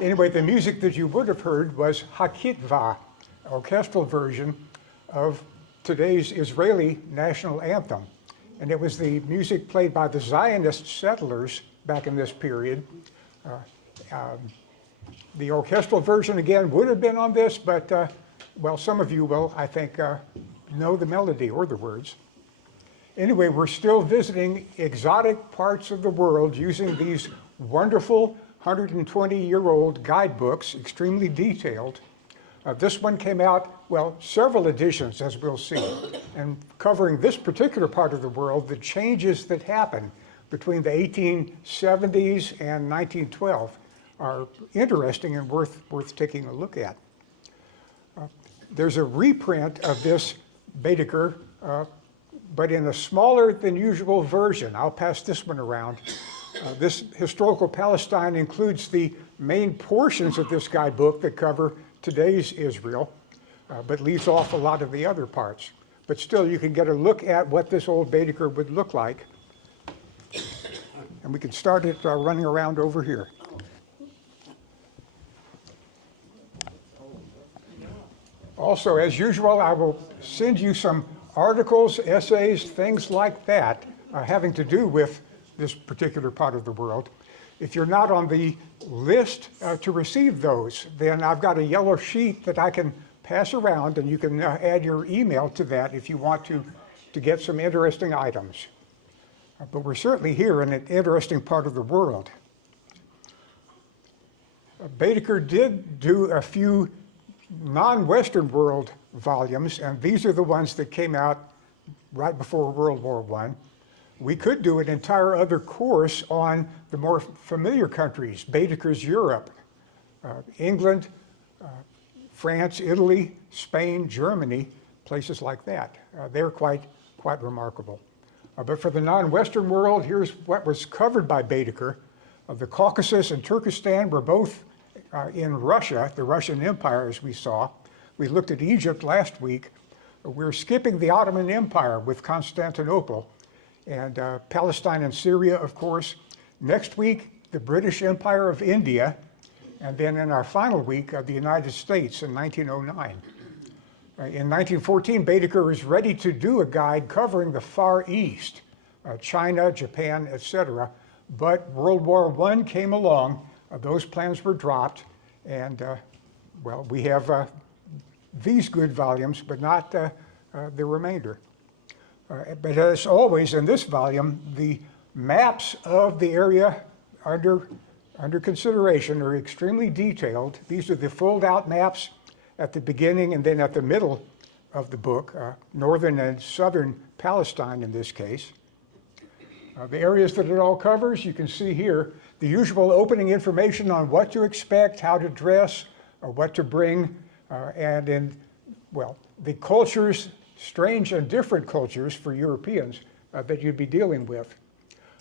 Anyway, the music that you would have heard was Hakitva, orchestral version of today's Israeli national anthem. And it was the music played by the Zionist settlers back in this period. The orchestral version, again, would have been on this, but, well, some of you will, I think, know the melody or the words. Anyway, we're still visiting exotic parts of the world using these wonderful 120-year-old guidebooks, extremely detailed. This one came out, well, several editions, as we'll see, and covering this particular part of the world, the changes that happened between the 1870s and 1912 are interesting and worth taking a look at. There's a reprint of this Baedeker, but in a smaller than usual version. I'll pass this one around. This Historical Palestine includes the main portions of this guidebook that cover today's Israel, but leaves off a lot of the other parts. But still, you can get a look at what this old Baedeker would look like. And we can start it running around over here. Also, as usual, I will send you some articles, essays, things like that having to do with this particular part of the world. If you're not on the list to receive those, then I've got a yellow sheet that I can pass around, and you can add your email to that if you want to get some interesting items. But we're certainly here in an interesting part of the world. Baedeker did do a few non-Western world volumes, and these are the ones that came out right before World War I. We could do an entire other course on the more familiar countries, Baedeker's Europe, England, France, Italy, Spain, Germany, places like that. They're quite remarkable. But for the non-Western world, here's what was covered by Baedeker. The Caucasus and Turkestan were both in Russia, the Russian Empire, as we saw. We looked at Egypt last week. We're skipping the Ottoman Empire with Constantinople, and Palestine and Syria, of course. Next week, the British Empire of India, and then in our final week, the United States in 1909. In 1914, Baedeker is ready to do a guide covering the Far East, China, Japan, etc. But World War I came along. Those plans were dropped, and well, we have these good volumes, but not the remainder. But as always in this volume, the maps of the area under consideration are extremely detailed. These are the fold-out maps at the beginning and then at the middle of the book, northern and southern Palestine in this case. The areas that it all covers, you can see here, the usual opening information on what to expect, how to dress, or what to bring, and in, well, the cultures, strange and different cultures for Europeans that you'd be dealing with.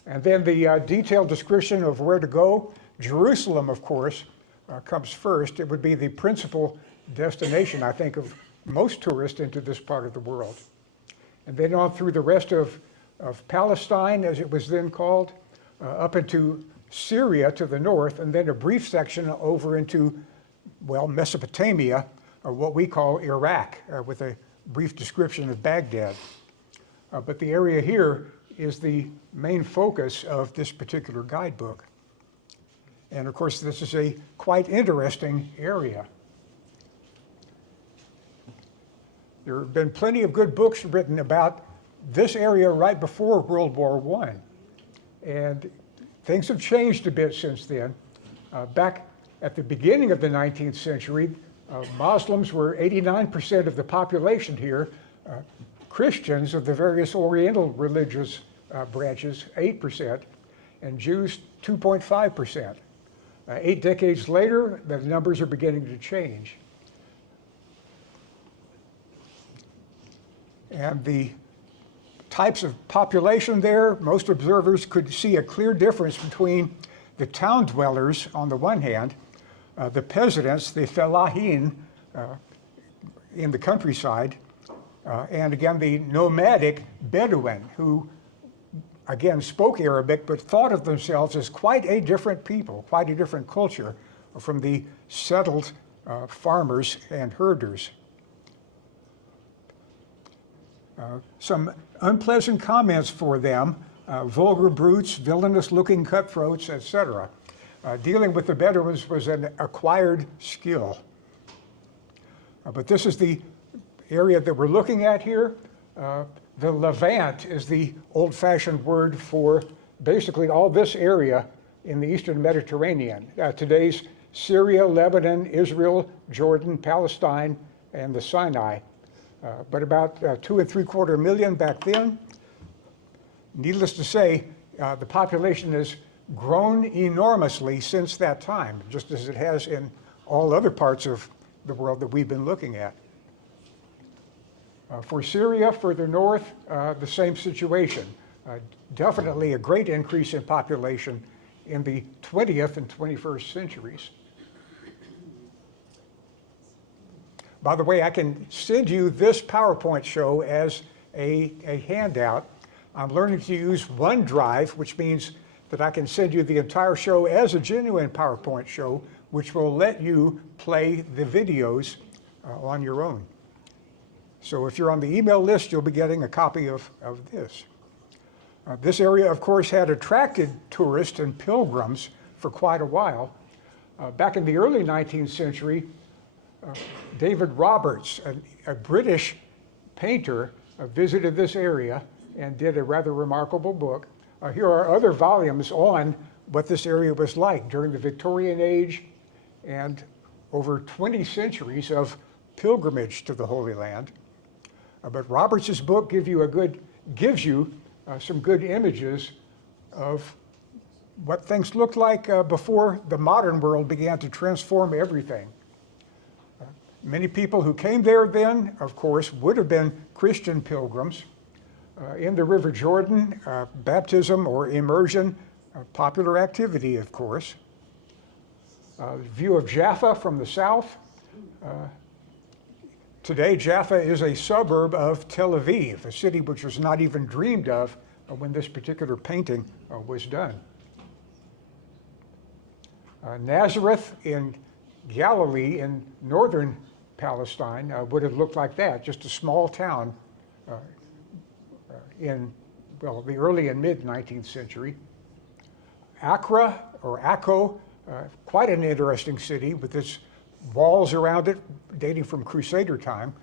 And then the detailed description of where to go. Jerusalem, of course, comes first. It would be the principal destination, I think, of most tourists into this part of the world. And then on through the rest of Palestine, as it was then called, up into Syria to the north, and then a brief section over into, well, Mesopotamia, or what we call Iraq, with a brief description of Baghdad. But the area here is the main focus of this particular guidebook. And of course, this is a quite interesting area. There have been plenty of good books written about this area right before World War I. And things have changed a bit since then. Back at the beginning of the 19th century, Muslims were 89% of the population here, Christians of the various Oriental religious branches, 8%, and Jews, 2.5%. 8 decades later, the numbers are beginning to change. And the types of population there, most observers could see a clear difference between the town dwellers on the one hand, the peasants, the fellahin in the countryside, and again the nomadic Bedouin, who again spoke Arabic but thought of themselves as quite a different people, quite a different culture from the settled farmers and herders. Some unpleasant comments for them, vulgar brutes, villainous-looking cutthroats, etc. Dealing with the Bedouins was an acquired skill. But this is the area that we're looking at here. The Levant is the old-fashioned word for basically all this area in the Eastern Mediterranean. Today's Syria, Lebanon, Israel, Jordan, Palestine, and the Sinai. But about 2.75 million back then. Needless to say, the population has grown enormously since that time, just as it has in all other parts of the world that we've been looking at. For Syria, further north, the same situation. Definitely a great increase in population in the 20th and 21st centuries. By the way, I can send you this PowerPoint show as a handout. I'm learning to use OneDrive, which means that I can send you the entire show as a genuine PowerPoint show, which will let you play the videos on your own. So if you're on the email list, you'll be getting a copy of this. This area, of course, had attracted tourists and pilgrims for quite a while. Back in the early 19th century, David Roberts, a British painter, visited this area and did a rather remarkable book. Here are other volumes on what this area was like during the Victorian age and over 20 centuries of pilgrimage to the Holy Land. But Roberts's book gives you some good images of what things looked like before the modern world began to transform everything. Many people who came there then, of course, would have been Christian pilgrims. In the River Jordan, baptism or immersion, a popular activity, of course. View of Jaffa from the south. Today, Jaffa is a suburb of Tel Aviv, a city which was not even dreamed of when this particular painting was done. Nazareth in Galilee in northern Palestine would have looked like that, just a small town in, well, the early and mid 19th century. Accra, or Akko, quite an interesting city with its walls around it dating from Crusader time.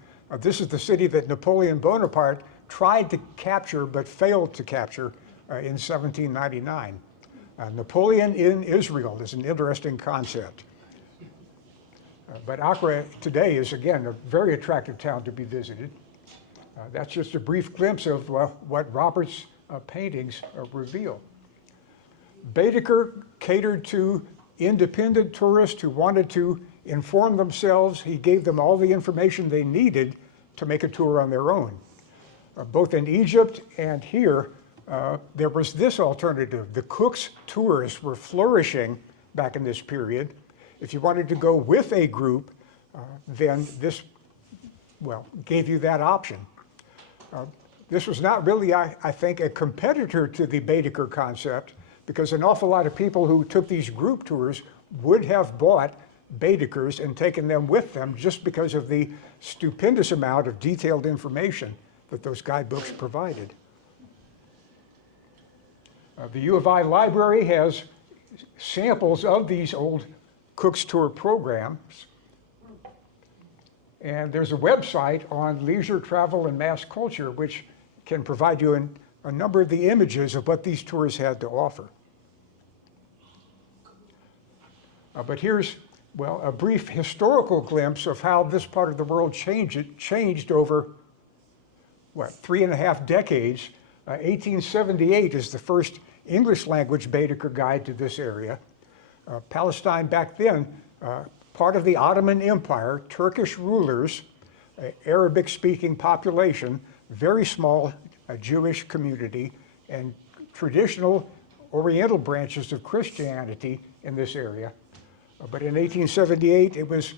This is the city that Napoleon Bonaparte tried to capture but failed to capture in 1799. Napoleon in Israel is an interesting concept. But Accra today is, again, a very attractive town to be visited. That's just a brief glimpse of what Robert's paintings reveal. Baedeker catered to independent tourists who wanted to inform themselves. He gave them all the information they needed to make a tour on their own. Both in Egypt and here, there was this alternative. The Cook's tours were flourishing back in this period. If you wanted to go with a group, then this, well, gave you that option. This was not really, I think, a competitor to the Baedeker concept, because an awful lot of people who took these group tours would have bought Baedekers and taken them with them just because of the stupendous amount of detailed information that those guidebooks provided. The U of I library has samples of these old Cook's Tour programs. And there's a website on leisure, travel, and mass culture which can provide you a number of the images of what these tours had to offer. But here's, well, a brief historical glimpse of how this part of the world changed over, 3.5 decades. 1878 is the first English language Baedeker guide to this area. Palestine back then, part of the Ottoman Empire, Turkish rulers, Arabic-speaking population, very small Jewish community, and traditional Oriental branches of Christianity in this area. But in 1878, it was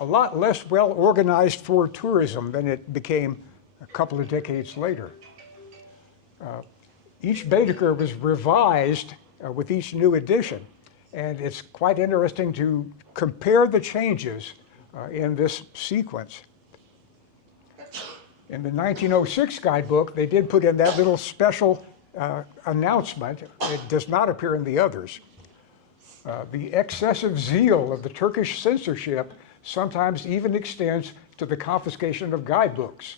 a lot less well organized for tourism than it became a couple of decades later. Each Baedeker was revised with each new edition. And it's quite interesting to compare the changes in this sequence. In the 1906 guidebook, they did put in that little special announcement. It does not appear in the others. The excessive zeal of the Turkish censorship sometimes even extends to the confiscation of guidebooks.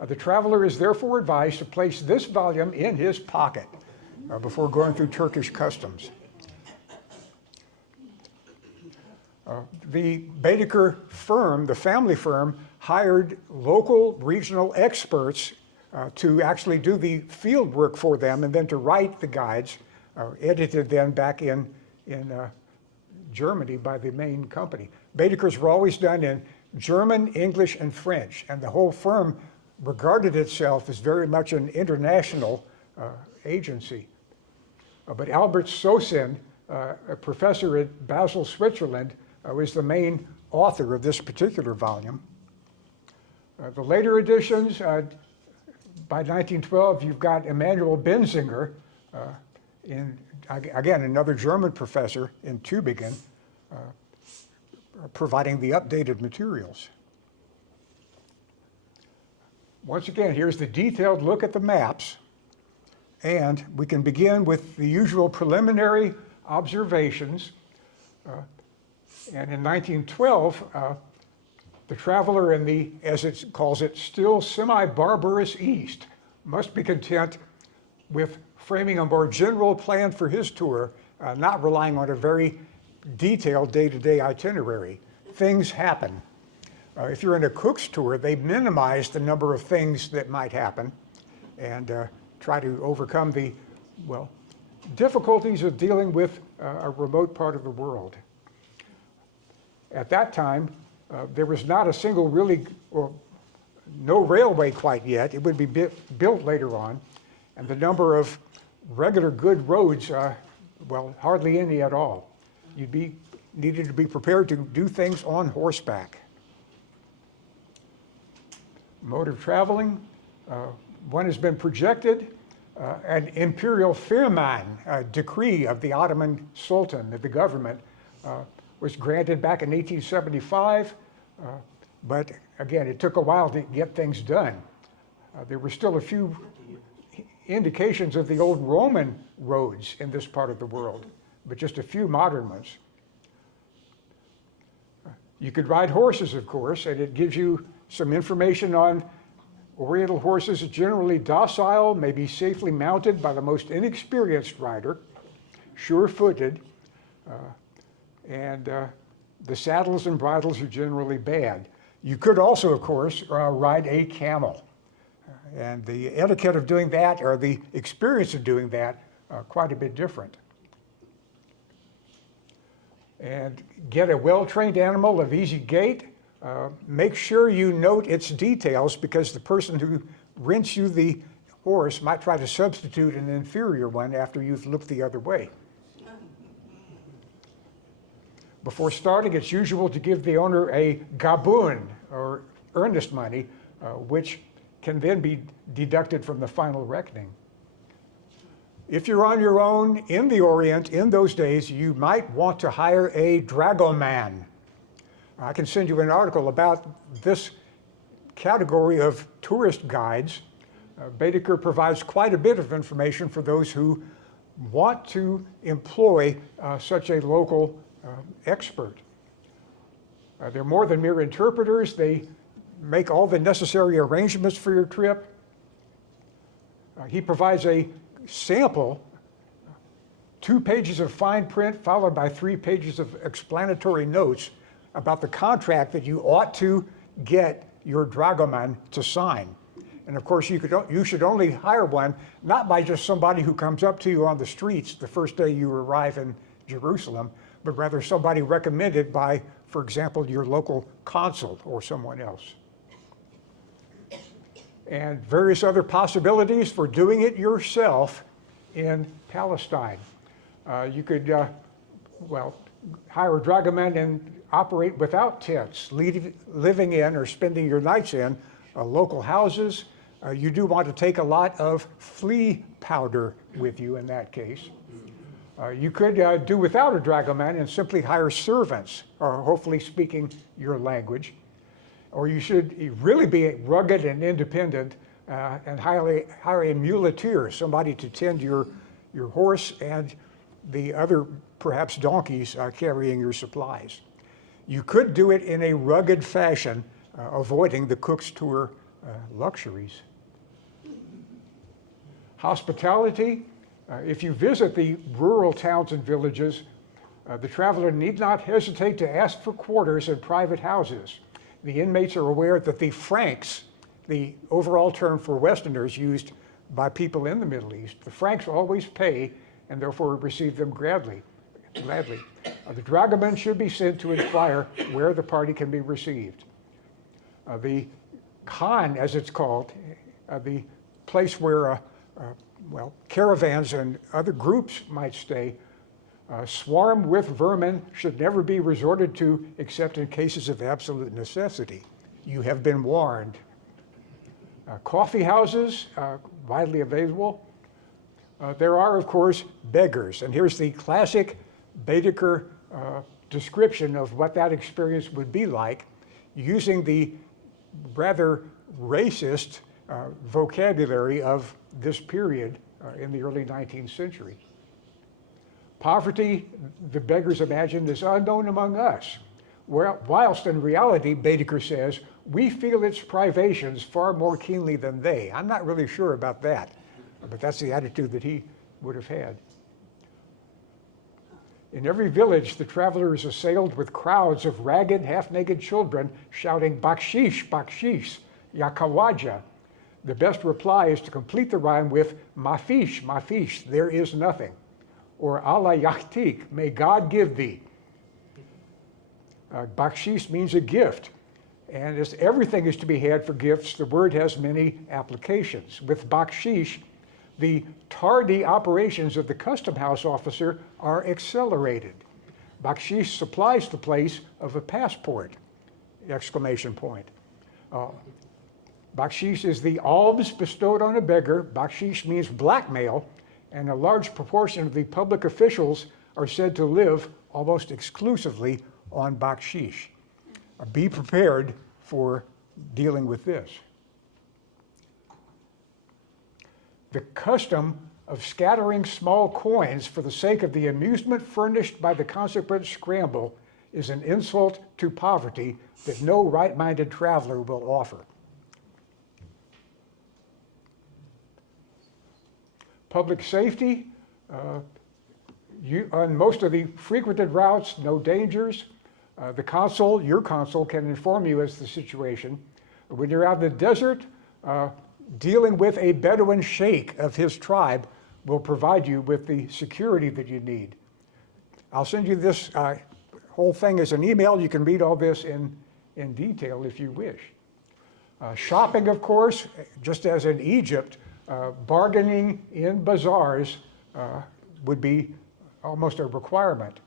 The traveler is therefore advised to place this volume in his pocket before going through Turkish customs. The Baedeker firm, the family firm, hired local regional experts to actually do the field work for them and then to write the guides, edited then back in Germany by the main company. Baedekers were always done in German, English, and French, and the whole firm regarded itself as very much an international agency. But Albert Sosin, a professor at Basel, Switzerland, was the main author of this particular volume. The later editions, by 1912, you've got Emanuel Benzinger, again, another German professor in Tübingen, providing the updated materials. Once again, here's the detailed look at the maps, and we can begin with the usual preliminary observations. And in 1912, the traveler in the, as it calls it, still semi-barbarous East must be content with framing a more general plan for his tour, not relying on a very detailed day-to-day itinerary. Things happen. If you're in a Cook's tour, they minimize the number of things that might happen and try to overcome the, well, difficulties of dealing with a remote part of the world. At that time, there was not a single really, well, no railway quite yet. It would be built later on. And the number of regular good roads, well, hardly any at all. You'd needed to be prepared to do things on horseback. Mode of traveling, one has been projected. An imperial firman, a decree of the Ottoman Sultan, that the government was granted back in 1875, but again, it took a while to get things done. There were still a few indications of the old Roman roads in this part of the world, but just a few modern ones. You could ride horses, of course, and it gives you some information on Oriental horses are generally docile, may be safely mounted by the most inexperienced rider, sure-footed, and the saddles and bridles are generally bad. You could also, of course, ride a camel. And the etiquette of doing that, or the experience of doing that, quite a bit different. And get a well-trained animal of easy gait. Make sure you note its details, because the person who rents you the horse might try to substitute an inferior one after you've looked the other way. Before starting, it's usual to give the owner a gabun, or earnest money, which can then be deducted from the final reckoning. If you're on your own in the Orient in those days, you might want to hire a dragoman. I can send you an article about this category of tourist guides. Baedeker provides quite a bit of information for those who want to employ such a local expert. They're more than mere interpreters. They make all the necessary arrangements for your trip. He provides a sample, 2 pages of fine print followed by 3 pages of explanatory notes about the contract that you ought to get your dragoman to sign. And of course, you should only hire one, not by just somebody who comes up to you on the streets the first day you arrive in Jerusalem, but rather somebody recommended by, for example, your local consul or someone else. And various other possibilities for doing it yourself in Palestine. You could, well, hire a dragoman and operate without tents, living in or spending your nights in local houses. You do want to take a lot of flea powder with you in that case. You could do without a dragoman and simply hire servants, or hopefully speaking your language. Or you should really be rugged and independent and hire a muleteer, somebody to tend your horse and the other, perhaps donkeys, carrying your supplies. You could do it in a rugged fashion, avoiding the cook's tour luxuries. Hospitality. If you visit the rural towns and villages, the traveler need not hesitate to ask for quarters in private houses. The inmates are aware that the francs, the overall term for Westerners used by people in the Middle East, the francs always pay and therefore receive them gladly. The dragoman should be sent to inquire where the party can be received. The Khan, as it's called, the place where caravans and other groups might stay, swarm with vermin, should never be resorted to except in cases of absolute necessity. You have been warned. Coffee houses, widely available. There are, of course, beggars. And here's the classic Baedeker description of what that experience would be like, using the rather racist vocabulary of this period in the early 19th century. Poverty, the beggars imagine, is unknown among us, whilst in reality, Baedeker says, we feel its privations far more keenly than they. I'm not really sure about that, but that's the attitude that he would have had. In every village, the traveler is assailed with crowds of ragged, half-naked children shouting, "Bakshish, bakshish, ya kawaja." The best reply is to complete the rhyme with "Mafish, mafish, there is nothing," or "Allah yachtik, may God give thee." Bakshish means a gift, and as everything is to be had for gifts, the word has many applications. With bakshish, the tardy operations of the custom house officer are accelerated. Bakshish supplies the place of a passport, exclamation point. Bakshish is the alms bestowed on a beggar. Bakshish means blackmail, and a large proportion of the public officials are said to live almost exclusively on bakshish. Be prepared for dealing with this. The custom of scattering small coins for the sake of the amusement furnished by the consequent scramble is an insult to poverty that no right-minded traveler will offer. Public safety, on most of the frequented routes, no dangers. The consul, your consul, can inform you as the situation. When you're out in the desert, dealing with a Bedouin sheikh of his tribe will provide you with the security that you need. I'll send you this whole thing as an email. You can read all this in detail if you wish. Shopping, of course, just as in Egypt, bargaining in bazaars would be almost a requirement.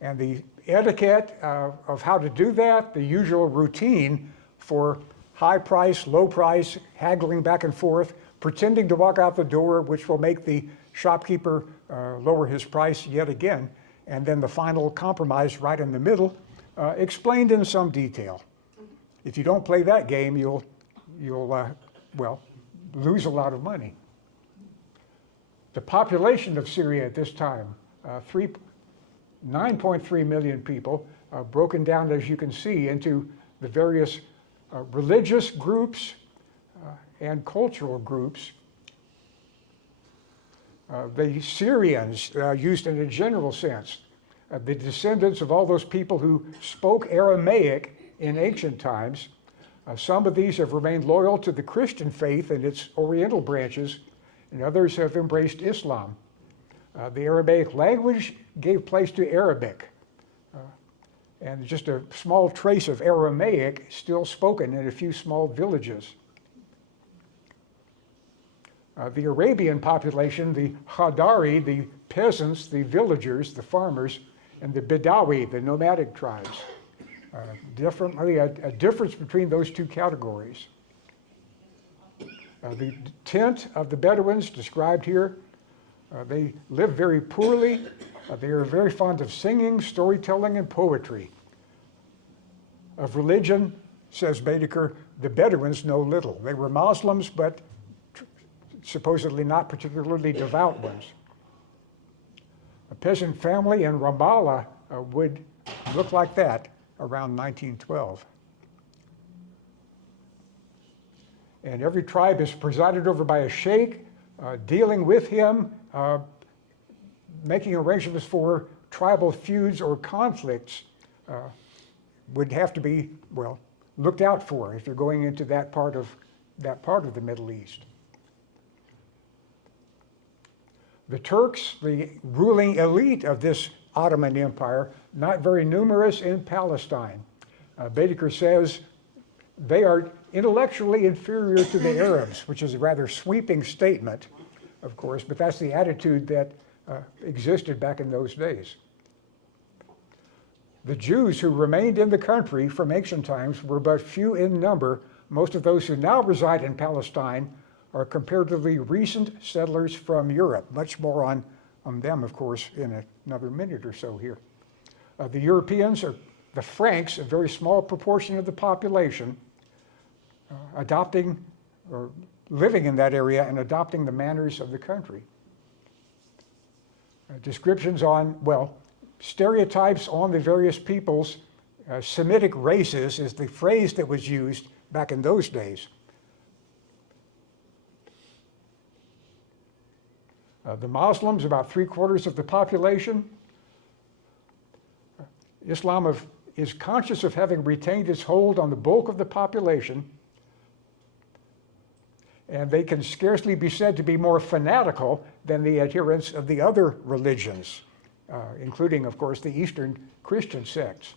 And the etiquette of how to do that, the usual routine for high price, low price, haggling back and forth, pretending to walk out the door, which will make the shopkeeper lower his price yet again, and then the final compromise right in the middle, explained in some detail. If you don't play that game, you'll lose a lot of money. The population of Syria at this time, 9.3 million people, broken down, as you can see, into the various religious groups and cultural groups. The Syrians, used in a general sense, the descendants of all those people who spoke Aramaic in ancient times. Some of these have remained loyal to the Christian faith and its Oriental branches, and others have embraced Islam. The Aramaic language gave place to Arabic, and just a small trace of Aramaic still spoken in a few small villages. The Arabian population, the Khadari, the peasants, the villagers, the farmers, and the Bedawi, the nomadic tribes. Definitely a difference between those two categories. The tent of the Bedouins described here, They live very poorly. They are very fond of singing, storytelling, and poetry. Of religion, says Baedeker, the Bedouins know little. They were Muslims, but supposedly not particularly devout ones. A peasant family in Ramallah would look like that around 1912. And every tribe is presided over by a sheikh, dealing with him, making arrangements for tribal feuds or conflicts would have to be, well, looked out for if you're going into that part of the Middle East. The Turks, the ruling elite of this Ottoman Empire, not very numerous in Palestine. Baedeker says they are intellectually inferior to the Arabs, which is a rather sweeping statement, of course, but that's the attitude that existed back in those days. The Jews who remained in the country from ancient times were but few in number. Most of those who now reside in Palestine are comparatively recent settlers from Europe. Much more on them, of course, in another minute or so here. The Europeans, or the Franks, a very small proportion of the population, adopting or living in that area and adopting the manners of the country. Descriptions on, well, stereotypes on the various peoples. Semitic races is the phrase that was used back in those days. The Muslims, about 3/4 of the population. Islam is conscious of having retained its hold on the bulk of the population, and they can scarcely be said to be more fanatical than the adherents of the other religions, including, of course, the Eastern Christian sects.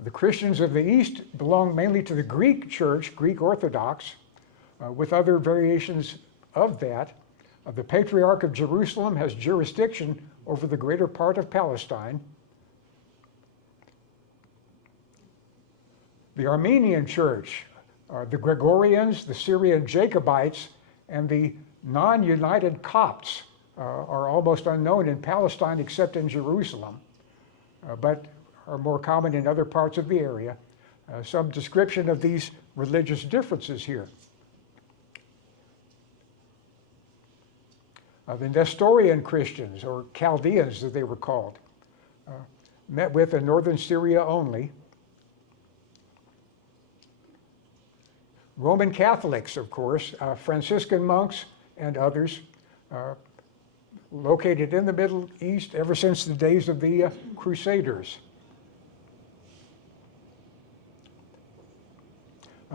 The Christians of the East belong mainly to the Greek Church, Greek Orthodox, with other variations of that. The Patriarch of Jerusalem has jurisdiction over the greater part of Palestine. The Armenian Church, the Gregorians, the Syrian Jacobites, and the non-united Copts are almost unknown in Palestine except in Jerusalem, but are more common in other parts of the area. Some description of these religious differences here. The Nestorian Christians, or Chaldeans as they were called, met with in northern Syria only. Roman Catholics, of course, Franciscan monks and others, located in the Middle East ever since the days of the Crusaders.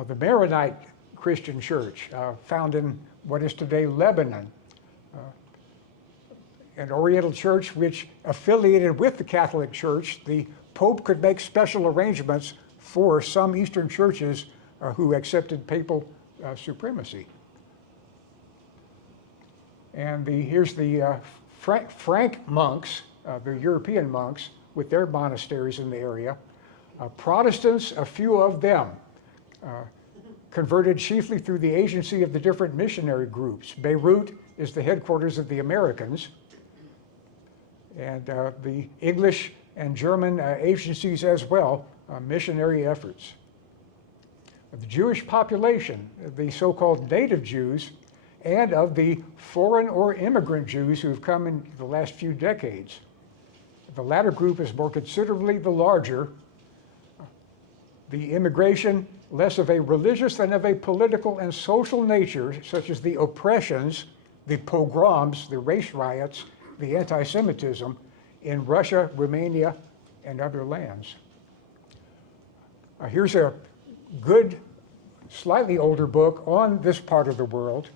The Maronite Christian Church, found in what is today Lebanon, an Oriental church which affiliated with the Catholic Church. The Pope could make special arrangements for some Eastern churches who accepted papal supremacy. And here's the Frank monks, the European monks, with their monasteries in the area. Protestants, a few of them, converted chiefly through the agency of the different missionary groups. Beirut is the headquarters of the Americans, and the English and German agencies as well, missionary efforts. The Jewish population, the so-called native Jews, and of the foreign or immigrant Jews who have come in the last few decades. The latter group is more considerably the larger. The immigration, less of a religious than of a political and social nature, such as the oppressions, the pogroms, the race riots, the anti-Semitism in Russia, Romania, and other lands. Here's a good, slightly older book on this part of the world,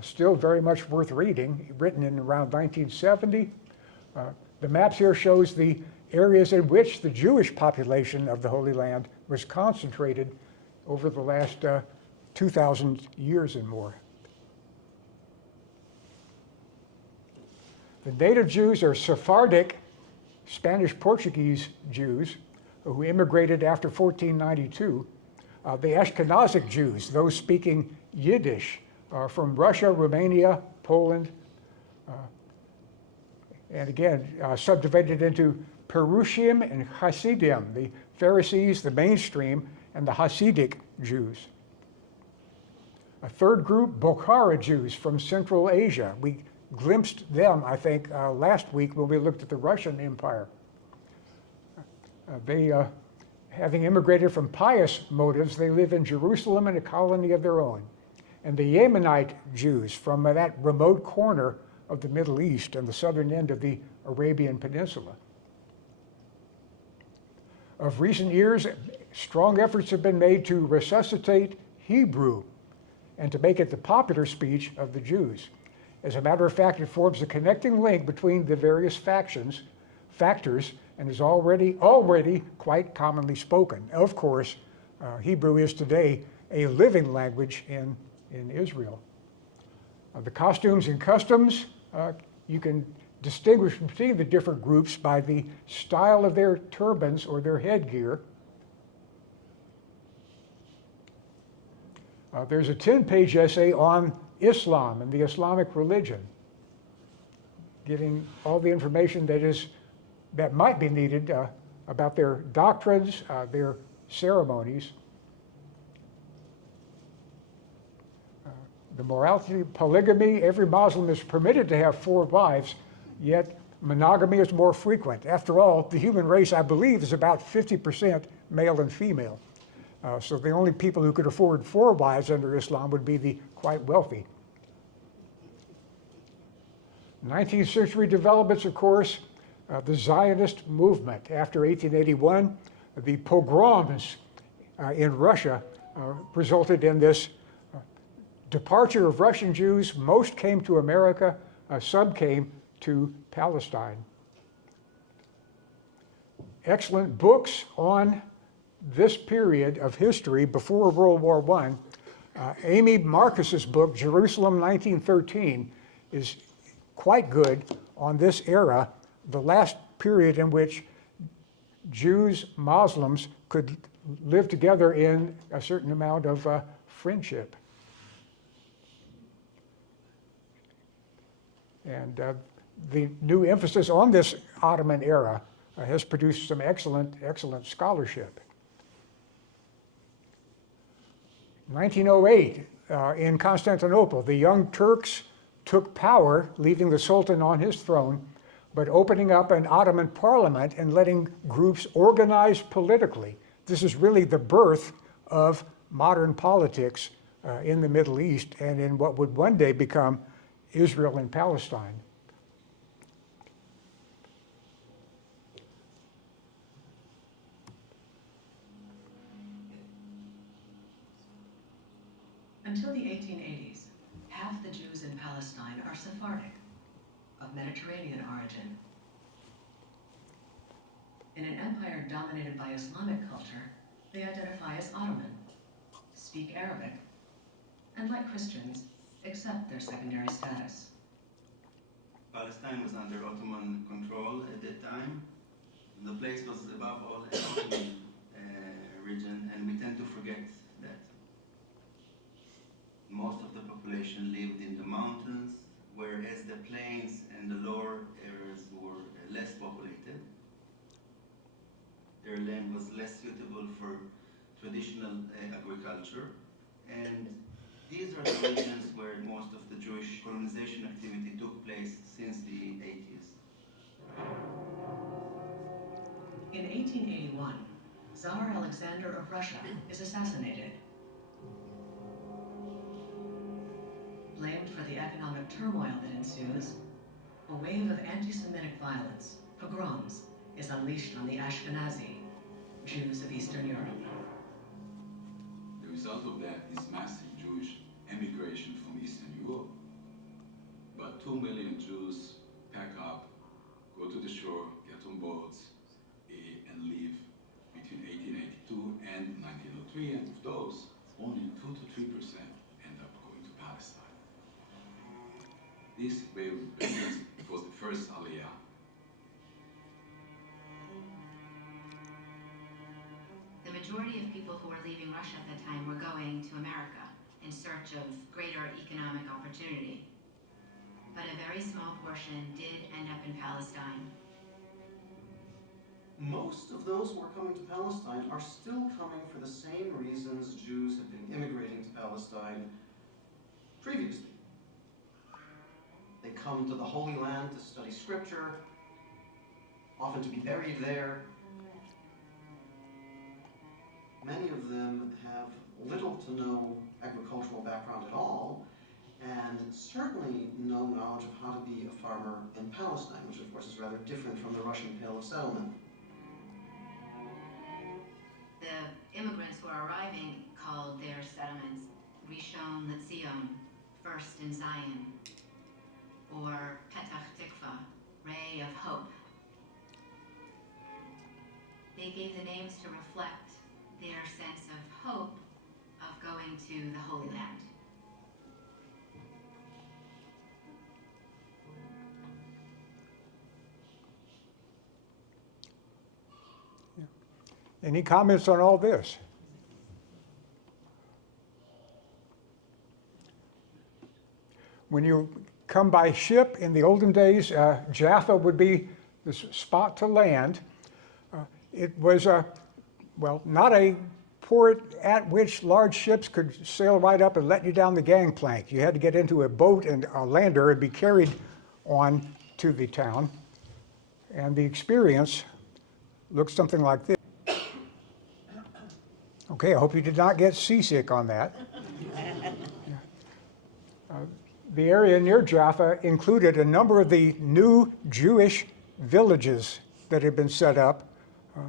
still very much worth reading, written in around 1970. The maps here shows the areas in which the Jewish population of the Holy Land was concentrated over the last 2,000 years and more. The native Jews are Sephardic, Spanish-Portuguese Jews who immigrated after 1492. The Ashkenazic Jews, those speaking Yiddish, from Russia, Romania, Poland, and again, subdivided into Perushim and Hasidim, the Pharisees, the mainstream, and the Hasidic Jews. A third group, Bokhara Jews from Central Asia. We glimpsed them, I think, last week when we looked at the Russian Empire. They, having immigrated from pious motives, they live in Jerusalem in a colony of their own. And the Yemenite Jews from that remote corner of the Middle East and the southern end of the Arabian Peninsula. Of recent years, strong efforts have been made to resuscitate Hebrew and to make it the popular speech of the Jews. As a matter of fact, it forms a connecting link between the various factors, and is already quite commonly spoken. Of course, Hebrew is today a living language in Israel. The costumes and customs, you can distinguish between the different groups by the style of their turbans or their headgear. There's a 10-page essay on Islam and the Islamic religion, giving all the information that might be needed about their doctrines, their ceremonies. The morality, polygamy, every Muslim is permitted to have 4 wives, yet monogamy is more frequent. After all, the human race, I believe, is about 50% male and female. So the only people who could afford 4 wives under Islam would be the quite wealthy. 19th century developments, of course, the Zionist movement. After 1881, the pogroms in Russia resulted in this departure of Russian Jews. Most came to America, some came to Palestine. Excellent books on this period of history before World War I. Amy Marcus's book, Jerusalem 1913, is quite good on this era, the last period in which Jews, Muslims could live together in a certain amount of friendship. And the new emphasis on this Ottoman era has produced some excellent scholarship. 1908, in Constantinople, the Young Turks took power, leaving the Sultan on his throne, but opening up an Ottoman parliament and letting groups organize politically. This is really the birth of modern politics in the Middle East and in what would one day become Israel and Palestine. Until the 1880s, half the Jews in Palestine are Sephardic, of Mediterranean origin. In an empire dominated by Islamic culture, they identify as Ottoman, speak Arabic, and like Christians, accept their secondary status. Palestine was under Ottoman control at that time. The place was above all an Ottoman region, and we tend to forget that. Most of the population lived in the mountains, whereas the plains and the lower areas were less populated. Their land was less suitable for traditional agriculture, and these are the regions where most of the Jewish colonization activity took place since the 80s. In 1881, Tsar Alexander of Russia is assassinated. Blamed for the economic turmoil that ensues, a wave of anti-Semitic violence, pogroms, is unleashed on the Ashkenazi, Jews of Eastern Europe. The result of that is massive Jewish emigration from Eastern Europe. About 2 million Jews pack up, go to the shore, get on boats, and leave between 1882 and 1903, and of those, only 2 to 3% end up going to Palestine. This wave of repentance was the first Aliyah. The majority of people who were leaving Russia at that time were going to America. in search of greater economic opportunity. But a very small portion did end up in Palestine. Most of those who are coming to Palestine are still coming for the same reasons Jews have been immigrating to Palestine previously. They come to the Holy Land to study scripture, often to be buried there. Many of them have little to no agricultural background at all, and certainly no knowledge of how to be a farmer in Palestine, which of course is rather different from the Russian Pale of Settlement. The immigrants who are arriving called their settlements Rishon LeZion, first in Zion, or Petach Tikva, ray of hope. They gave the names to reflect their sense of hope of going to the Holy Land. Any comments on all this? When you come by ship in the olden days, Jaffa would be the spot to land. It was not a port at which large ships could sail right up and let you down the gangplank. You had to get into a boat and a lander and be carried on to the town. And the experience looked something like this. Okay, I hope you did not get seasick on that. The area near Jaffa included a number of the new Jewish villages that had been set up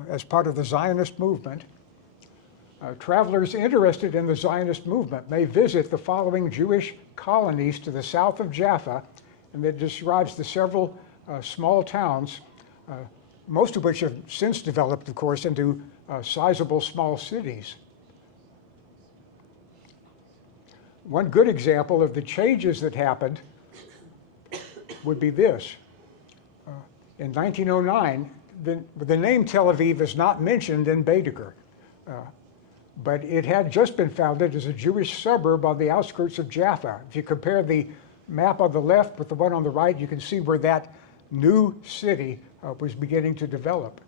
as part of the Zionist movement. Travelers interested in the Zionist movement may visit the following Jewish colonies to the south of Jaffa, and it describes the several small towns, most of which have since developed, of course, into sizable small cities. One good example of the changes that happened would be this. In 1909, the name Tel Aviv is not mentioned in Baedeker, but it had just been founded as a Jewish suburb on the outskirts of Jaffa. If you compare the map on the left with the one on the right, you can see where that new city was beginning to develop.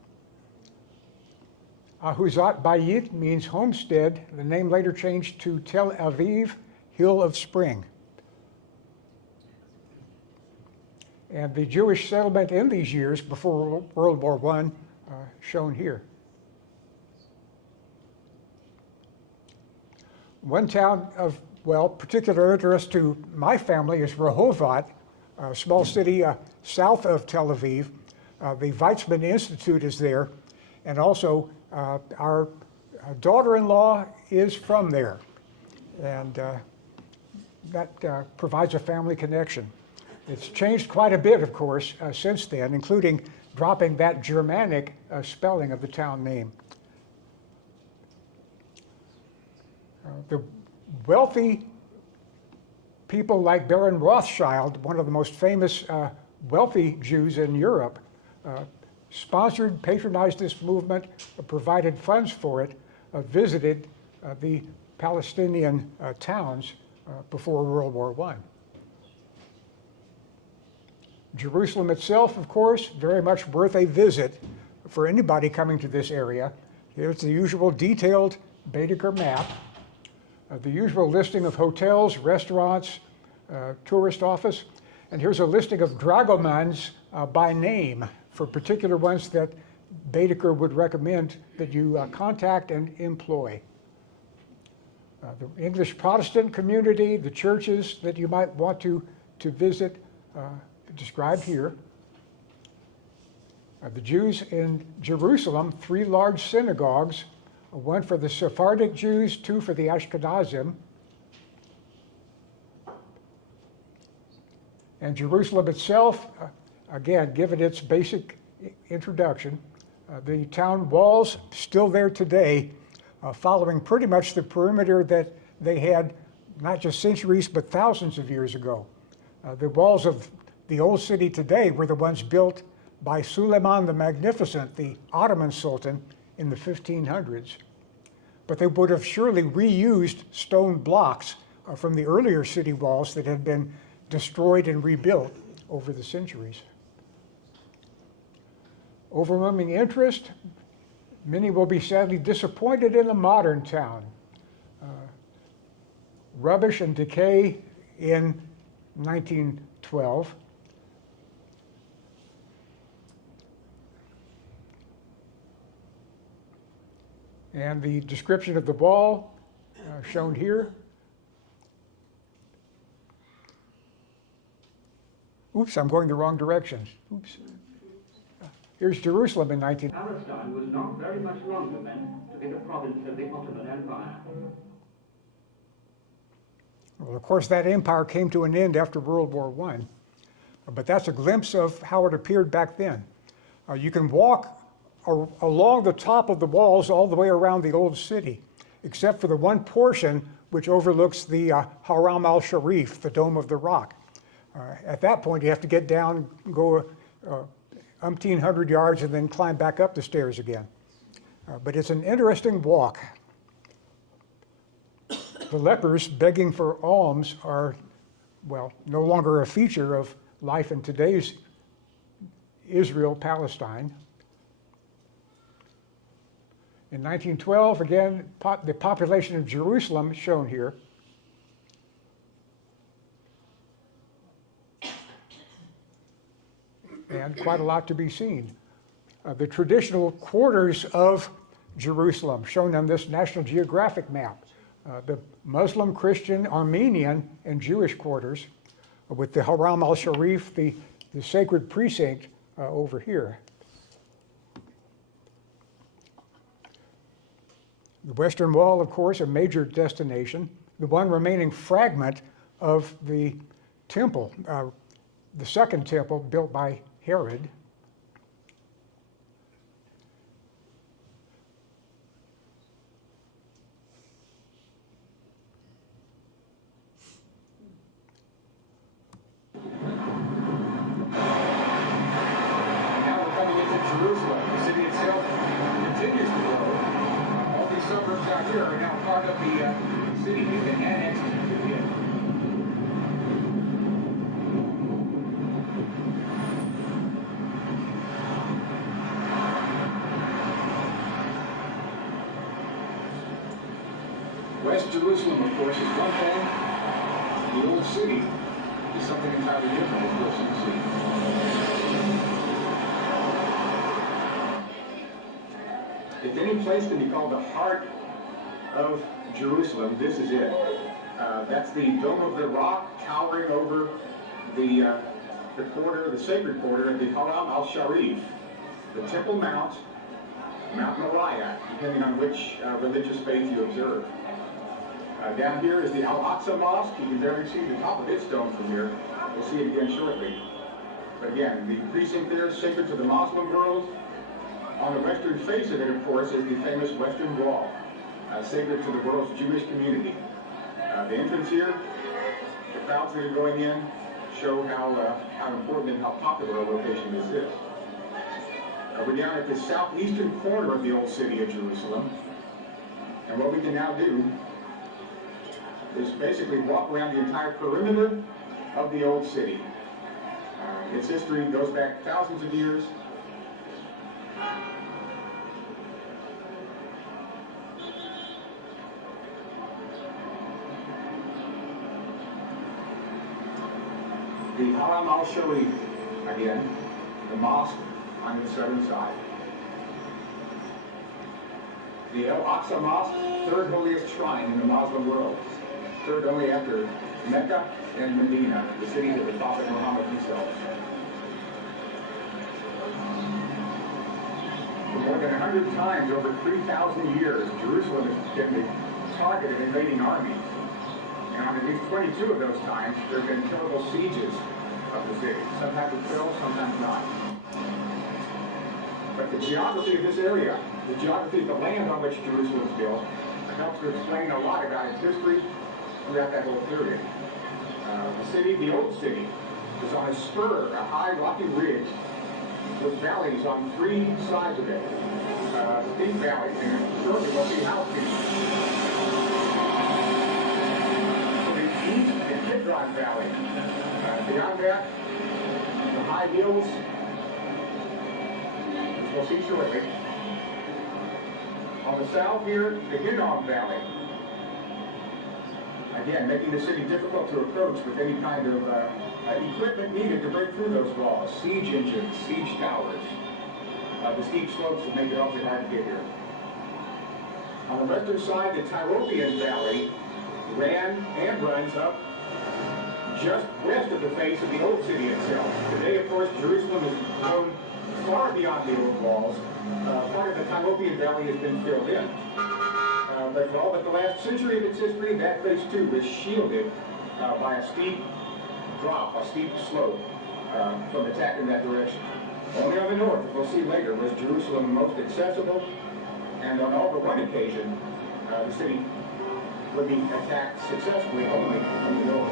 Ahuzat Bayit means homestead. The name later changed to Tel Aviv, Hill of Spring. And the Jewish settlement in these years before World War I, shown here. One town of, particular interest to my family is Rehovot, a small city south of Tel Aviv. The Weizmann Institute is there, and also our daughter-in-law is from there, and that provides a family connection. It's changed quite a bit, of course, since then, including dropping that Germanic spelling of the town name. The wealthy people like Baron Rothschild, one of the most famous wealthy Jews in Europe, sponsored, patronized this movement, provided funds for it, visited the Palestinian towns before World War I. Jerusalem itself, of course, very much worth a visit for anybody coming to this area. Here's the usual detailed Baedeker map, the usual listing of hotels, restaurants, tourist office, and here's a listing of dragomans by name for particular ones that Baedeker would recommend that you contact and employ. The English Protestant community, the churches that you might want to visit, described here. The Jews in Jerusalem, 3 large synagogues, one for the Sephardic Jews, 2 for the Ashkenazim. And Jerusalem itself, again, given its basic introduction, the town walls still there today, following pretty much the perimeter that they had not just centuries but thousands of years ago. The walls of the old city today were the ones built by Suleiman the Magnificent, the Ottoman Sultan, in the 1500s. But they would have surely reused stone blocks from the earlier city walls that had been destroyed and rebuilt over the centuries. Overwhelming interest, many will be sadly disappointed in a modern town. Rubbish and decay in 1912. And the description of the wall shown here. Oops, I'm going the wrong direction. Oops. Here's Jerusalem in 19... Palestine was not very much longer then to be the province of the Ottoman Empire. Well, of course, that empire came to an end after World War I, but that's a glimpse of how it appeared back then. You can walk along the top of the walls all the way around the old city, except for the one portion which overlooks the Haram al-Sharif, the Dome of the Rock. At that point, you have to get down, go umpteen hundred yards, and then climb back up the stairs again. But it's an interesting walk. The lepers begging for alms are, well, no longer a feature of life in today's Israel, Palestine. In 1912, again, the population of Jerusalem shown here. And quite a lot to be seen. The traditional quarters of Jerusalem shown on this National Geographic map. The Muslim, Christian, Armenian, and Jewish quarters, with the Haram al-Sharif, the sacred precinct, over here. The Western Wall, of course, a major destination. The one remaining fragment of the temple, the second temple built by Herod. Here are now part of the city. They've been annexed to it. West Jerusalem, of course, is one thing. The old city is something entirely different, of course, you see. If any place can be called the heart of Jerusalem, this is it. That's the Dome of the Rock towering over the quarter, the sacred quarter of the Haram al-Sharif, the Temple Mount, Mount Moriah, depending on which religious faith you observe. Down here is the Al-Aqsa Mosque. You can barely see the top of its dome from here. We'll see it again shortly. But again, the precinct there is sacred to the Muslim world. On the western face of it, of course, is the famous Western Wall, sacred to the world's Jewish community. The entrance here, the crowds that are going in, show how important and how popular a location this is. We're down at the southeastern corner of the old city of Jerusalem. And what we can now do is basically walk around the entire perimeter of the old city. Its history goes back thousands of years. The Haram al-Sharif, again, the mosque on the southern side. The Al-Aqsa Mosque, third holiest shrine in the Muslim world, third only after Mecca and Medina, the cities of the Prophet Muhammad himself. For more than 100 times over 3,000 years, Jerusalem has been the target of invading armies. And on at least 22 of those times, there have been terrible sieges of the city. Sometimes it's filled, sometimes not. But the geography of this area, the geography of the land on which Jerusalem is built, helps to explain a lot about its history throughout that whole period. The city, the old city, is on a spur, a high rocky ridge, with valleys on three sides of it. Steep valleys, and shortly we'll see how steep. So the east is Kidron Valley. Beyond that, the high hills, as we'll see shortly. On the south here, the Hinnom Valley. Again, making the city difficult to approach with any kind of equipment needed to break through those walls. Siege engines, siege towers. The steep slopes that make it awfully hard to get here. On the western side, the Tyrolean Valley ran and runs up just west of the face of the old city itself. Today, of course, Jerusalem is grown far beyond the old walls. Part of the Tyrolean Valley has been filled in. But for all but the last century of its history, that face too was shielded by a steep drop, a steep slope from attack in that direction. Only on the north, as we'll see later, was Jerusalem most accessible, and on all but one occasion, the city would be attacked successfully only from the north.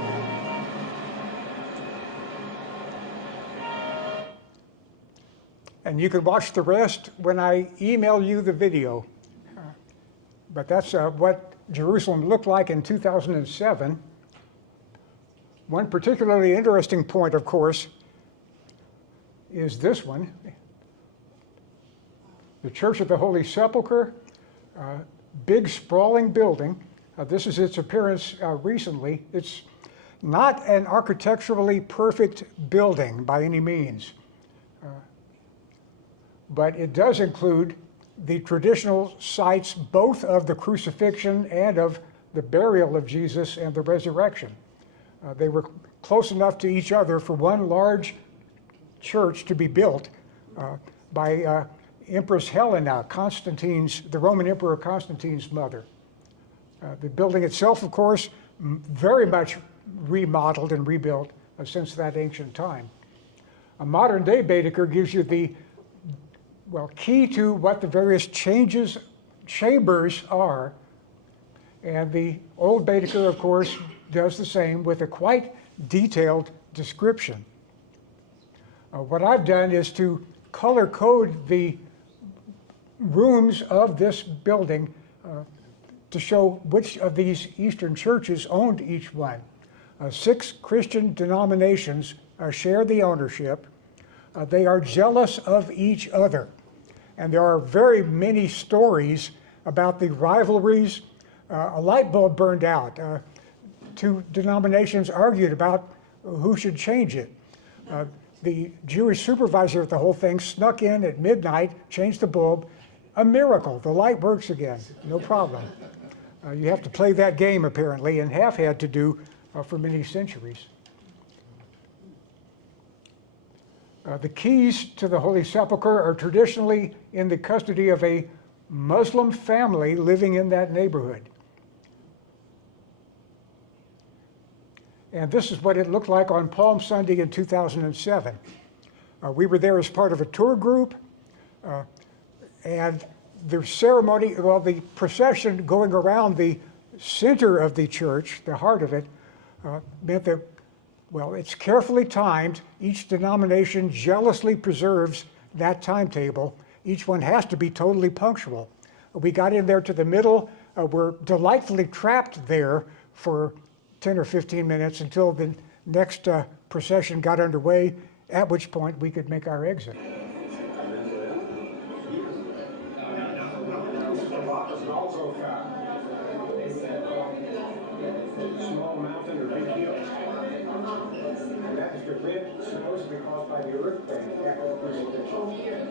And you can watch the rest when I email you the video. But that's what Jerusalem looked like in 2007. One particularly interesting point, of course, is this one. The Church of the Holy Sepulchre, big sprawling building. This is its appearance recently. It's not an architecturally perfect building by any means, but it does include the traditional sites both of the crucifixion and of the burial of Jesus and the resurrection. They were close enough to each other for one large church to be built by Empress Helena, the Roman Emperor Constantine's mother. The building itself, of course, very much remodeled and rebuilt since that ancient time. A modern day Baedeker gives you the key to what the various chambers are. And the old Baedeker, of course, does the same with a quite detailed description. What I've done is to color code the rooms of this building to show which of these Eastern churches owned each one. 6 Christian denominations share the ownership. They are jealous of each other. And there are very many stories about the rivalries. A light bulb burned out. 2 denominations argued about who should change it. The Jewish supervisor of the whole thing snuck in at midnight, changed the bulb. A miracle, the light works again, no problem. You have to play that game apparently, and have had to do for many centuries. The keys to the Holy Sepulchre are traditionally in the custody of a Muslim family living in that neighborhood. And this is what it looked like on Palm Sunday in 2007. We were there as part of a tour group, and the ceremony, the procession going around the center of the church, the heart of it, meant that, it's carefully timed. Each denomination jealously preserves that timetable. Each one has to be totally punctual. We got in there to the middle. We're delightfully trapped there for 10 or 15 minutes until the next procession got underway, at which point we could make our exit. Small mountain or big hill. And that is to prevent snows to be caused by the earthquake after the precipitation.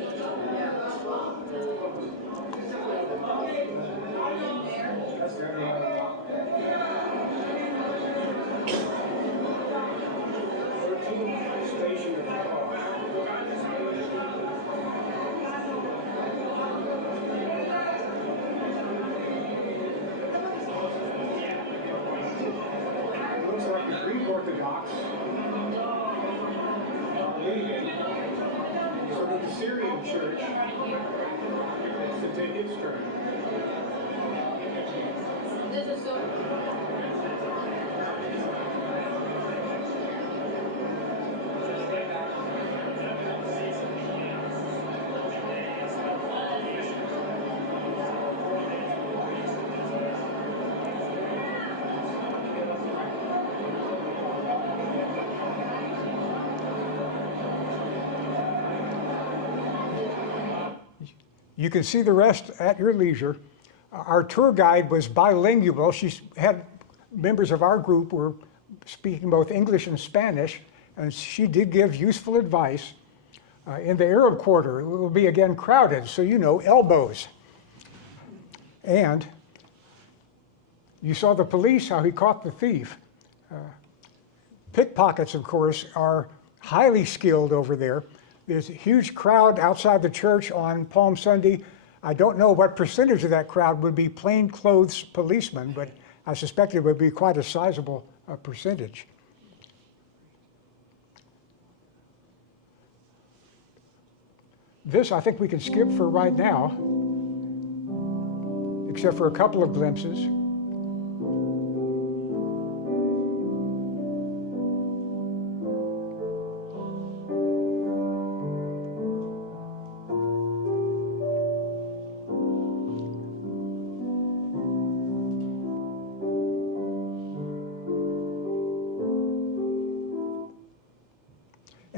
That's very 13 station of the car. Looks like the Greek Orthodox are leaving, so that the Syrian church has to take its turn. You can see the rest at your leisure. Our tour guide was bilingual. She had members of our group were speaking both English and Spanish, and she did give useful advice. In the Arab quarter, it will be again crowded, so you know, elbows. And you saw the police, how he caught the thief. Pickpockets, of course, are highly skilled over there. There's a huge crowd outside the church on Palm Sunday. I don't know what percentage of that crowd would be plainclothes policemen, but I suspect it would be quite a sizable percentage. This I think we can skip for right now, except for a couple of glimpses.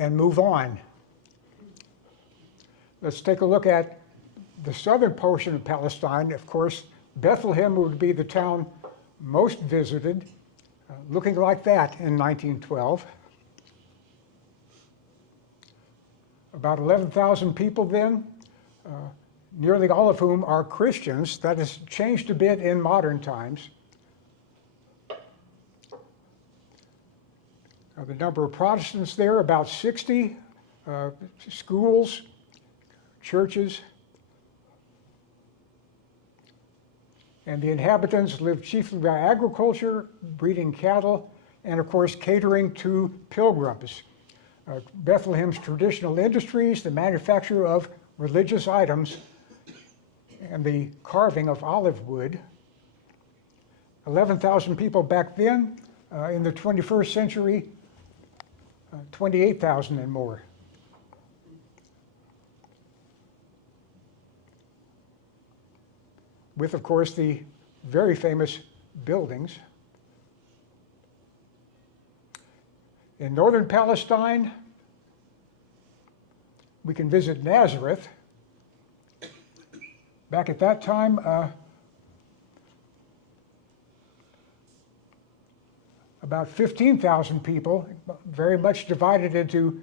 And move on. Let's take a look at the southern portion of Palestine. Of course, Bethlehem would be the town most visited, looking like that in 1912. About 11,000 people then, nearly all of whom are Christians. That has changed a bit in modern times. The number of Protestants there, about 60, schools, churches, and the inhabitants lived chiefly by agriculture, breeding cattle, and of course catering to pilgrims. Bethlehem's traditional industries, the manufacture of religious items, and the carving of olive wood. 11,000 people back then. In the 21st century, 28,000 and more. With, of course, the very famous buildings. In northern Palestine, we can visit Nazareth. Back at that time, about 15,000 people, very much divided into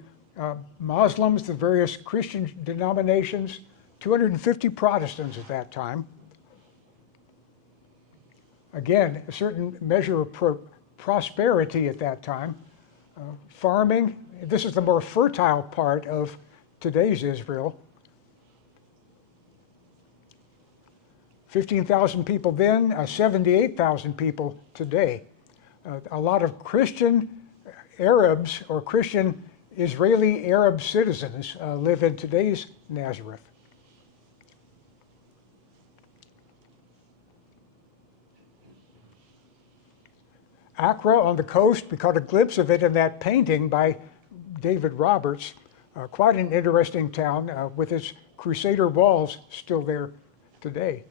Muslims, the various Christian denominations, 250 Protestants at that time. Again, a certain measure of prosperity at that time. Farming, this is the more fertile part of today's Israel. 15,000 people then, 78,000 people today. A lot of Christian Arabs or Christian Israeli Arab citizens live in today's Nazareth. Accra on the coast, we caught a glimpse of it in that painting by David Roberts. Quite an interesting town with its Crusader walls still there today.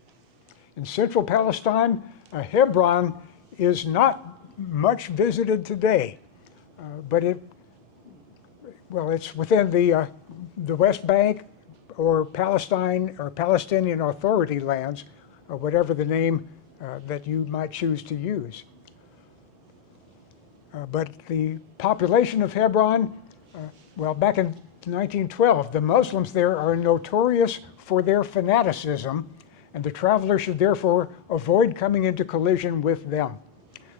In central Palestine, Hebron is not much visited today, but it's within the West Bank or Palestine or Palestinian Authority lands, or whatever the name that you might choose to use. But the population of Hebron, back in 1912, the Muslims there are notorious for their fanaticism, and the traveler should therefore avoid coming into collision with them.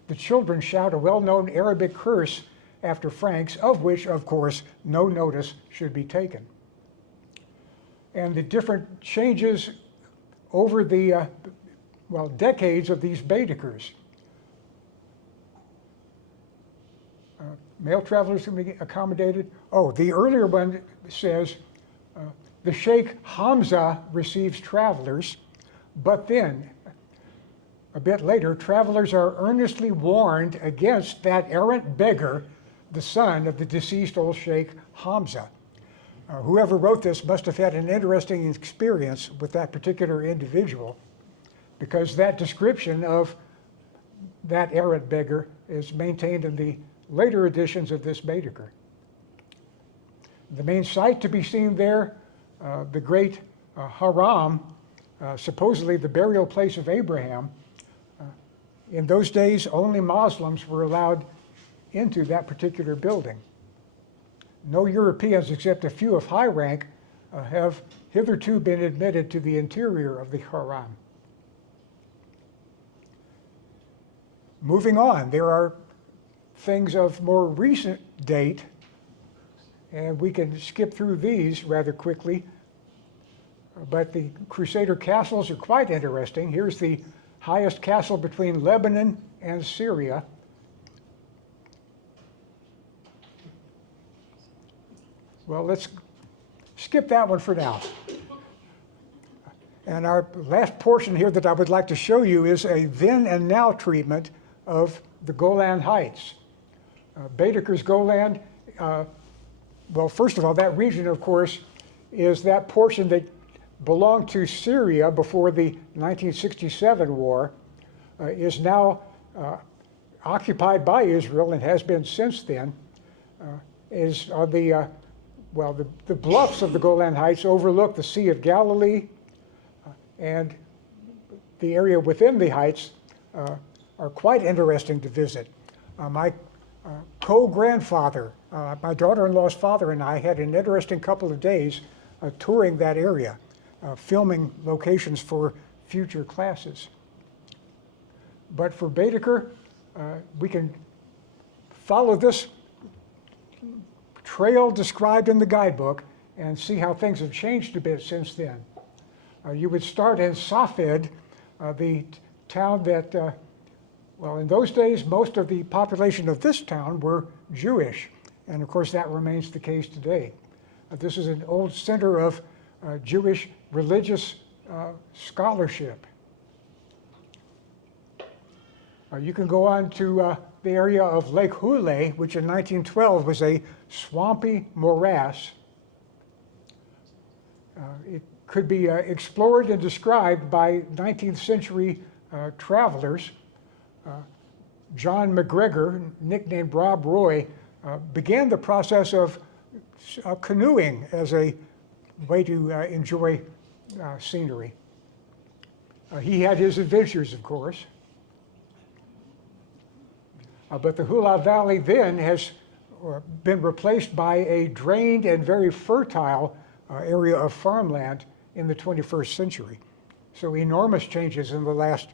The children shout a well-known Arabic curse after Franks, of which, of course, no notice should be taken. And the different changes over the, decades of these Baedekers. Male travelers can be accommodated. Oh, the earlier one says, the Sheikh Hamza receives travelers, but then, a bit later, travelers are earnestly warned against that errant beggar, the son of the deceased old Sheikh Hamza. Whoever wrote this must have had an interesting experience with that particular individual, because that description of that errant beggar is maintained in the later editions of this Baedeker. The main sight to be seen there, the great Haram, supposedly the burial place of Abraham. In those days, only Muslims were allowed into that particular building. No Europeans, except a few of high rank, have hitherto been admitted to the interior of the Haram. Moving on, there are things of more recent date, and we can skip through these rather quickly, but the Crusader castles are quite interesting. Here's the highest castle between Lebanon and Syria. Well, let's skip that one for now. And our last portion here that I would like to show you is a then and now treatment of the Golan Heights. Baedeker's Golan, well, first of all, that region, of course, is that portion that belonged to Syria before the 1967 war, is now occupied by Israel and has been since then, is on the, well, the bluffs of the Golan Heights overlook the Sea of Galilee, and the area within the heights are quite interesting to visit. My co-grandfather, my daughter-in-law's father, and I had an interesting couple of days touring that area, filming locations for future classes. But for Baedeker, we can follow this trail described in the guidebook and see how things have changed a bit since then. You would start in Safed, the town that, well, in those days, most of the population of this town were Jewish, and of course that remains the case today. This is an old center of Jewish religious scholarship. You can go on to the area of Lake Hule, which in 1912 was a swampy morass. It could be explored and described by 19th century travelers. John McGregor, nicknamed Rob Roy, began the process of canoeing as a way to enjoy scenery. He had his adventures, of course. But the Hula Valley then has been replaced by a drained and very fertile area of farmland in the 21st century. So enormous changes in the last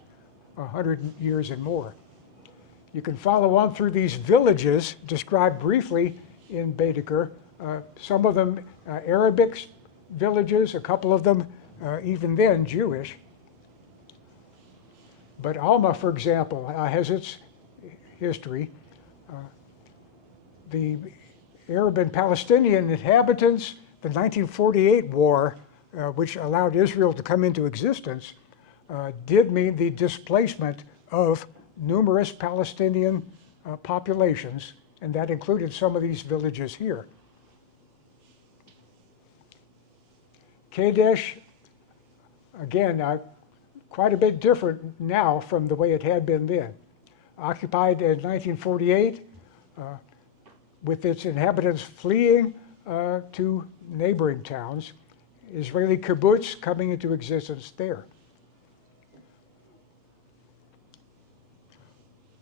100 years and more. You can follow on through these villages described briefly in Baedeker, some of them Arabic villages, a couple of them even then Jewish. But Alma, for example, has its history. The Arab and Palestinian inhabitants, the 1948 war, which allowed Israel to come into existence, did mean the displacement of numerous Palestinian populations, and that included some of these villages here. Kadesh, again, quite a bit different now from the way it had been then. Occupied in 1948, with its inhabitants fleeing to neighboring towns, Israeli kibbutz coming into existence there.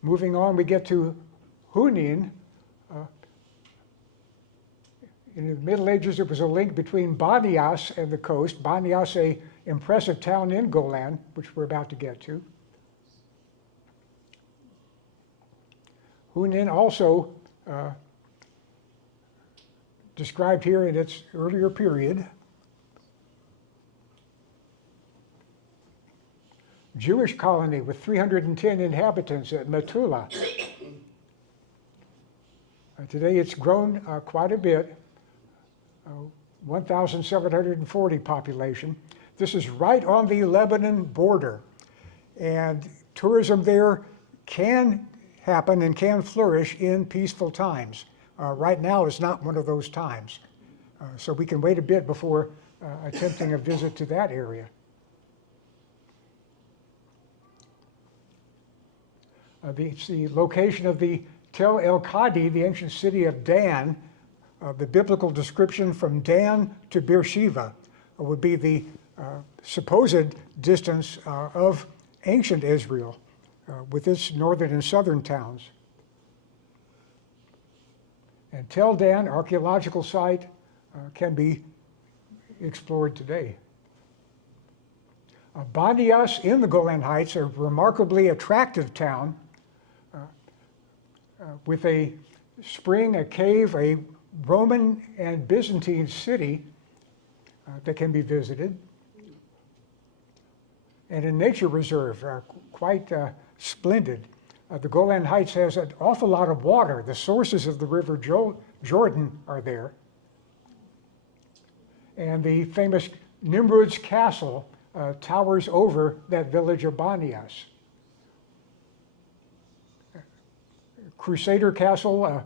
Moving on, we get to Hunin. In the Middle Ages, there was a link between Banias and the coast. Banias, an impressive town in Golan, which we're about to get to. Hunin also described here in its earlier period. Jewish colony with 310 inhabitants at Metula. Today it's grown quite a bit, 1,740 population. This is right on the Lebanon border, and tourism there can happen and can flourish in peaceful times. Right now is not one of those times, so we can wait a bit before attempting a visit to that area. It's the location of the Tel El Qadi, the ancient city of Dan. The biblical description from Dan to Beersheba would be the supposed distance of ancient Israel with its northern and southern towns. And Tel Dan archaeological site can be explored today. Banias in the Golan Heights, a remarkably attractive town with a spring, a cave, a Roman and Byzantine city that can be visited. And a nature reserve, quite splendid. The Golan Heights has an awful lot of water. The sources of the River Jordan are there. And the famous Nimrod's Castle towers over that village of Banias. Crusader Castle,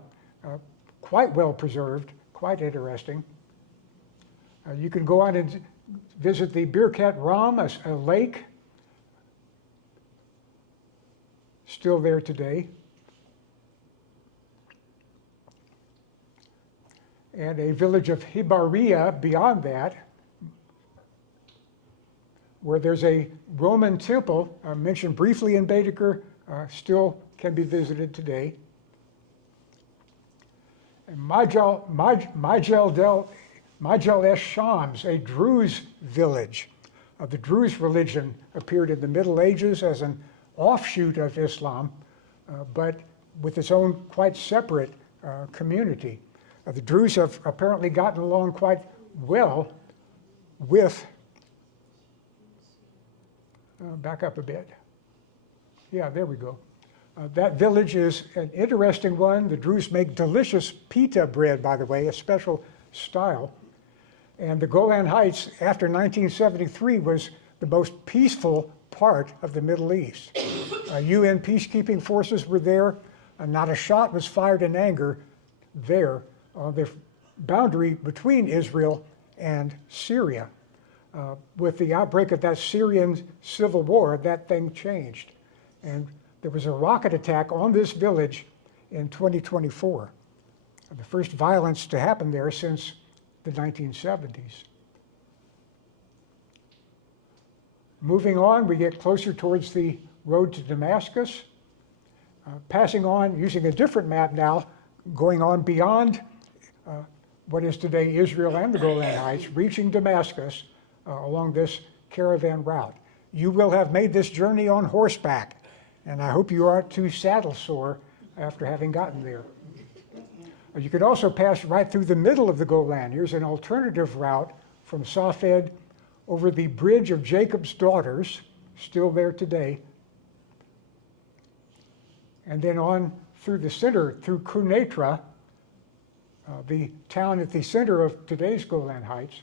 quite well preserved, quite interesting. You can go on and visit the Birkat Ram, a lake, still there today. And a village of Hibaria beyond that, where there's a Roman temple mentioned briefly in Baedeker, still can be visited today. And Majel es Shams, a Druze village. The Druze religion appeared in the Middle Ages as an offshoot of Islam, but with its own quite separate community. The Druze have apparently gotten along quite well with, back up a bit. Yeah, there we go. That village is an interesting one. The Druze make delicious pita bread, by the way, a special style. And the Golan Heights, after 1973, was the most peaceful part of the Middle East. UN peacekeeping forces were there. Not a shot was fired in anger there on the boundary between Israel and Syria. With the outbreak of that Syrian civil war, that thing changed. And there was a rocket attack on this village in 2024. The first violence to happen there since the 1970s. Moving on, we get closer towards the road to Damascus. Passing on, using a different map now, going on beyond what is today Israel and the Golan Heights, reaching Damascus along this caravan route. You will have made this journey on horseback, and I hope you aren't too saddle sore after having gotten there. You could also pass right through the middle of the Golan. Here's an alternative route from Safed over the Bridge of Jacob's Daughters, still there today, and then on through the center, through Quneitra, the town at the center of today's Golan Heights.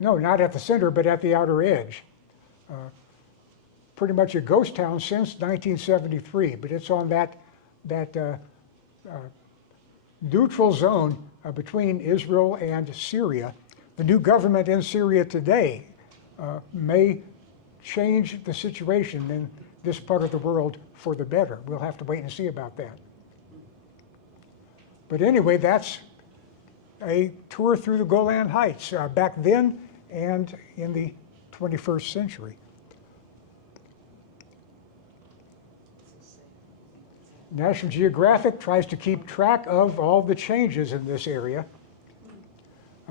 No, not at the center, but at the outer edge. Pretty much a ghost town since 1973, but it's on that neutral zone between Israel and Syria. The new government in Syria today may change the situation in this part of the world for the better. We'll have to wait and see about that. But anyway, that's a tour through the Golan Heights back then and in the 21st century. National Geographic tries to keep track of all the changes in this area.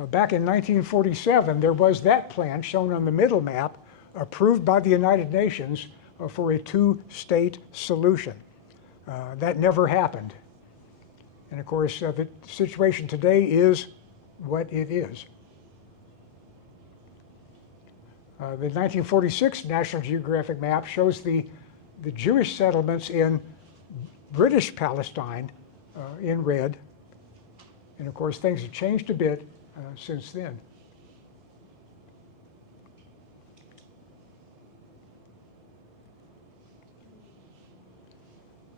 Back in 1947, there was that plan shown on the middle map, approved by the United Nations for a two-state solution. That never happened. And of course, the situation today is what it is. The 1946 National Geographic map shows the Jewish settlements in British Palestine in red. And of course, things have changed a bit since then.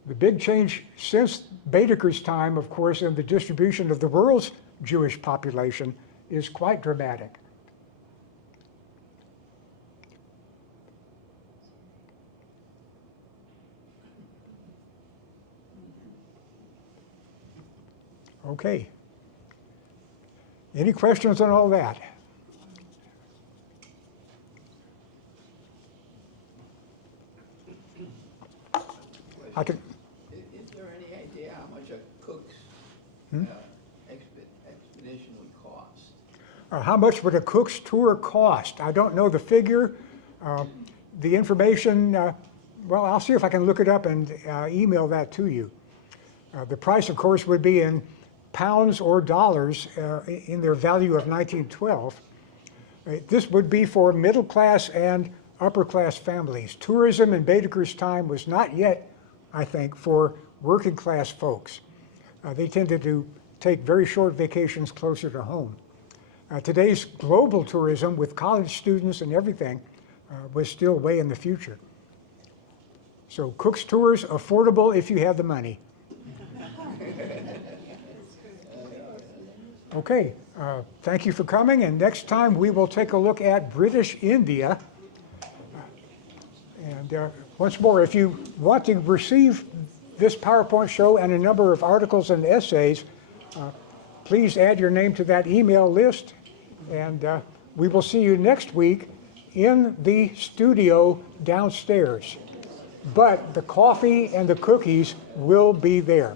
The big change since Baedeker's time, of course, in the distribution of the world's Jewish population is quite dramatic. Okay. Any questions on all that? I can, Is there any idea how much a cook's expedition would cost? how much would a cook's tour cost? I don't know the figure. The information, well, I'll see if I can look it up and email that to you. The price, of course, would be in pounds or dollars in their value of 1912. This would be for middle class and upper class families. Tourism in Baedeker's time was not yet, I think, for working class folks. They tended to take very short vacations closer to home. Today's global tourism with college students and everything was still way in the future. So Cook's tours, affordable if you have the money. Okay, thank you for coming, and next time we will take a look at British India. And once more, if you want to receive this PowerPoint show and a number of articles and essays, please add your name to that email list, and we will see you next week in the studio downstairs. But the coffee and the cookies will be there.